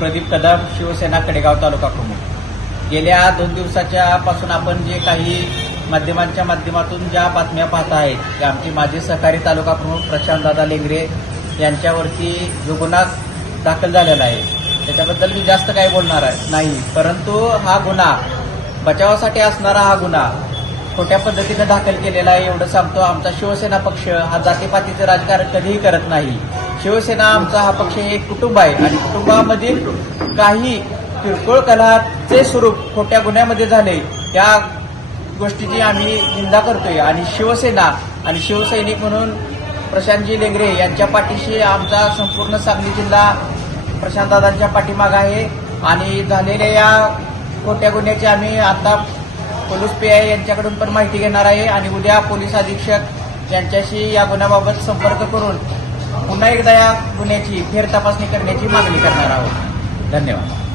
प्रदीप कदम, शिवसेना कडेगाव तालुका प्रमुख। गेल्या 2 दिवसाच्या पासून आपण जे काही माध्यमांच्या माध्यमातून ज्या बातम्या पाहत आहेत की आमचे माजी सहकारी तालुका प्रमुख प्रशांतदादा लेंगरे यांच्यावरती जो गुन्हा दाखल झालेला आहे त्याच्याबद्दल मी जास्त काही बोलणार नाही, परंतु हा गुन्हा बचावासाठी असणारा हा गुन्हा खोट्या पद्धतीनं दाखल केलेला आहे एवढं सांगतो। आमचा शिवसेना पक्ष हा जातीपातीचं राजकारण कधीही करत नाही। शिवसेना आमचा हा पक्ष हे एक कुटुंब आहे आणि कुटुंबामधील काही किरकोळ कलहाचे स्वरूप खोट्या गुन्ह्यामध्ये झाले त्या गोष्टीची आम्ही निंदा करतोय आणि शिवसेना आणि शिवसैनिक म्हणून प्रशांतजी लेंगरे यांच्या पाठीशी आमचा संपूर्ण सांगली जिल्हा प्रशांतदादांच्या पाठीमाग आहे आणि झालेल्या या खोट्या गुन्ह्याची आम्ही आता पोलीस PI यांच्याकडून पण माहिती घेणार आहे आणि उद्या पोलीस अधीक्षक यांच्याशी या गुन्ह्याबाबत संपर्क करून पुन्हा एकदा या गुन्ह्याची फेर तपासणी करण्याची मागणी करणार आहोत। धन्यवाद।